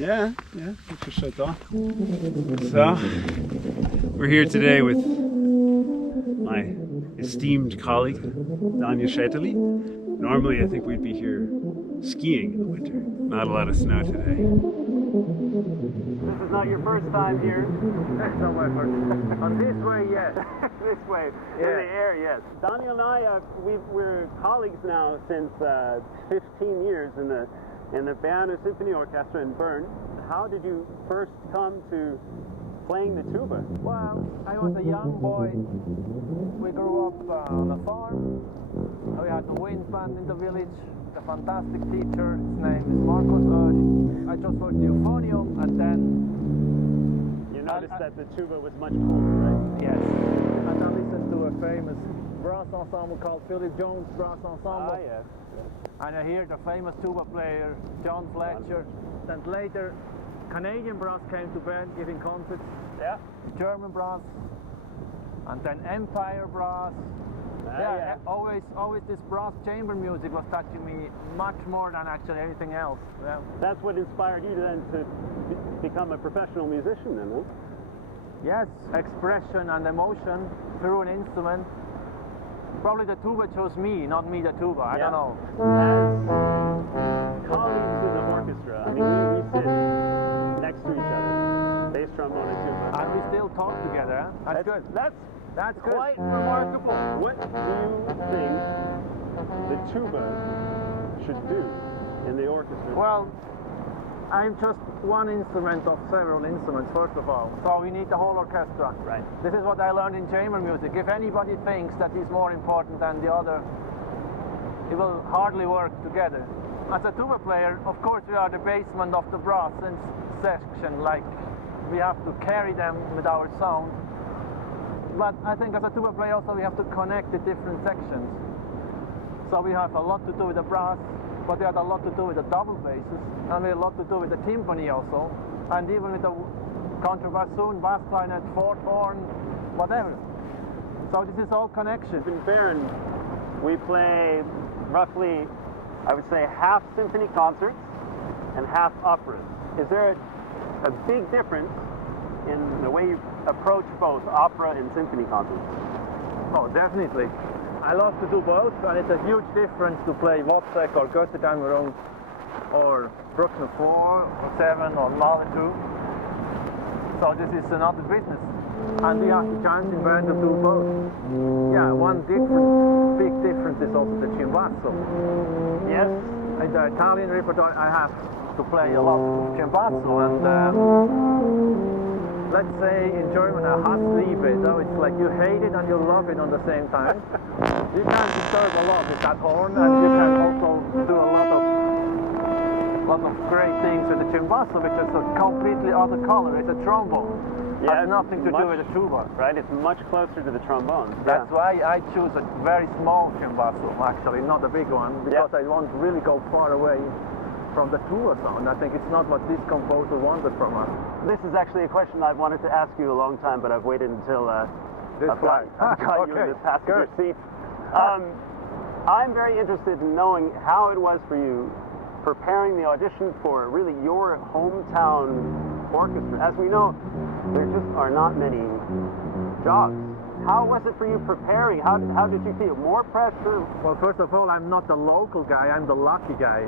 Yeah, put your shirt on. So, we're here today with my esteemed colleague, Schädeli. Normally I think we'd be here skiing in the winter. Not a lot of snow today. This is not your first time here? That's not my first. On this way, yes. This way, in the air, yes. Daniel and I, we're colleagues now since 15 years in the Berne Symphony Orchestra in Bern. How did you first come to playing the tuba? Well, I was a young boy. We grew up on a farm. We had a wind band in the village. A fantastic teacher. His name is Marcus. I just learned euphonium, and then you noticed that the tuba was much cooler, right? Yes. And I listened to a famous brass ensemble called Philip Jones Brass Ensemble. Ah, yes. And I hear the famous tuba player John Fletcher. And later, Canadian brass came to Bern giving concerts. Yeah. German brass, and then Empire brass. Always this brass chamber music was touching me much more than actually anything else. Yeah. That's what inspired you then to become a professional musician then, huh? Yes, expression and emotion through an instrument. Probably the tuba chose me, not me the tuba, I don't know. As colleagues in the orchestra, I mean, we sit next to each other, bass, trombone, and tuba. And we still talk together, huh? That's good. That's good. Quite remarkable. What do you think the tuba should do in the orchestra? Well, I'm just one instrument of several instruments, first of all. So we need the whole orchestra. Right. This is what I learned in chamber music. If anybody thinks that he's more important than the other, it will hardly work together. As a tuba player, of course, we are the basement of the brass section, like we have to carry them with our sound. But I think as a tuba player also we have to connect the different sections. So we have a lot to do with the brass, but we have a lot to do with the double basses, and we have a lot to do with the timpani also, and even with the contrabassoon, bass clarinet, fourth horn, whatever. So this is all connections. In Bern, we play roughly, I would say, half symphony concerts and half operas. Is there a big difference in the way you approach both opera and symphony concerts? Oh, definitely. I love to do both, and it's a huge difference to play Wozzeck or Götterdämmerung or Bruckner 4 or 7 or Mahler 2. So this is another business. And we have the chance in Bern to do both. Yeah, one big difference is also the cimbasso. Yes. In the Italian repertoire I have to play a lot of cimbasso, and let's say in German a Hassliebe, so it's like you hate it and you love it on the same time. You can disturb a lot with that horn, and you can also do a lot of great things with the cimbasso, which is a completely other color. It's a trombone. Yeah, has nothing to do with the tuba. Right, it's much closer to the trombone. That's why I choose a very small cimbasso, actually, not a big one, because I want to really go far away from the tuba sound. I think it's not what this composer wanted from us. This is actually a question I've wanted to ask you a long time, but I've waited until I've got you in the passenger seat. I'm very interested in knowing how it was for you preparing the audition for really your hometown orchestra. As we know, there just are not many jobs. How was it for you preparing? How did you feel? More pressure? Well, first of all, I'm not the local guy, I'm the lucky guy.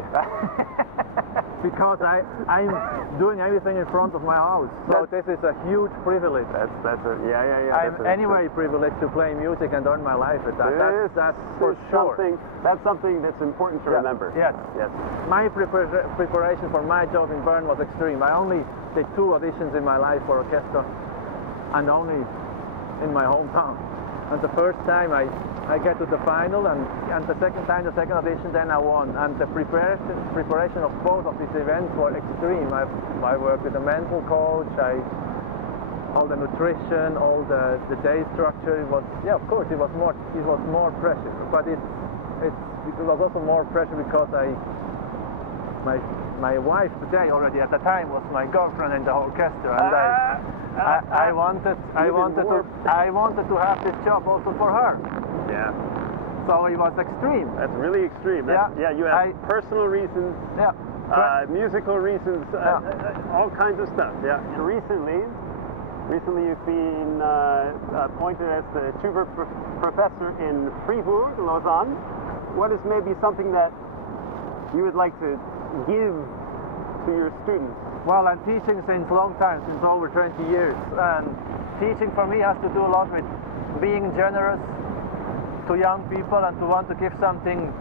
Because I'm doing everything in front of my house. So this is a huge privilege. I'm anyway privileged to play music and earn my life with that. That's for sure. That's something that's important to remember. Yes. My preparation for my job in Bern was extreme. I only did 2 auditions in my life for orchestra, and only in my hometown. And the first time I get to the final, and the second time, the second audition, then I won. And the preparation of both of these events were extreme. I worked with a mental coach, all the nutrition, all the day structure. It was, of course, it was more pressure, but it was also more pressure because my wife today already at the time was my girlfriend in the orchestra, and I wanted to have this job also for her. Yeah. So it was extreme. That's really extreme. Yeah, you have personal reasons, Yeah. musical reasons, all kinds of stuff. Yeah. And recently you've been appointed as the tuba professor in Fribourg, Lausanne. What is maybe something that you would like to give to your students? Well, I'm teaching since a long time, since over 20 years. And teaching for me has to do a lot with being generous to young people and to want to give something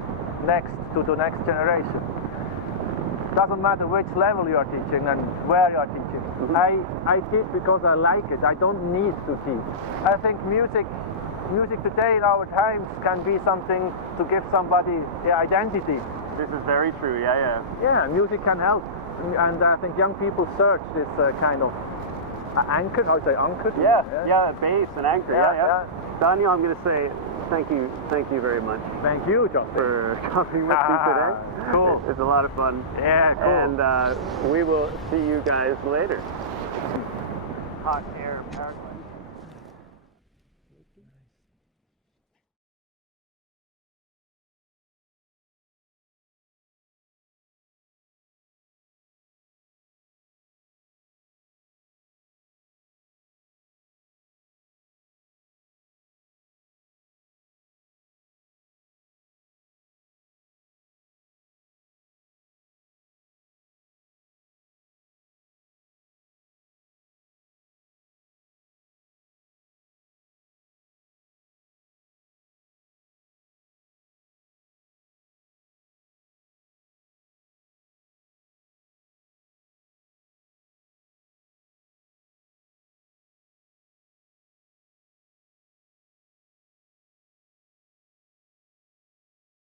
next to the next generation. Doesn't matter which level you are teaching and where you are teaching. I teach because I like it. I don't need to teach. I think music today in our times can be something to give somebody the identity. This is very true. Yeah, music can help. And I think young people search this kind of anchor. How do you say anchor? Yeah, base and anchor. Yeah. Daniel, I'm going to say thank you very much. Thank you, Justin, for coming with me today. Cool. It's a lot of fun. Yeah, cool. And we will see you guys later. Hot air paragliding.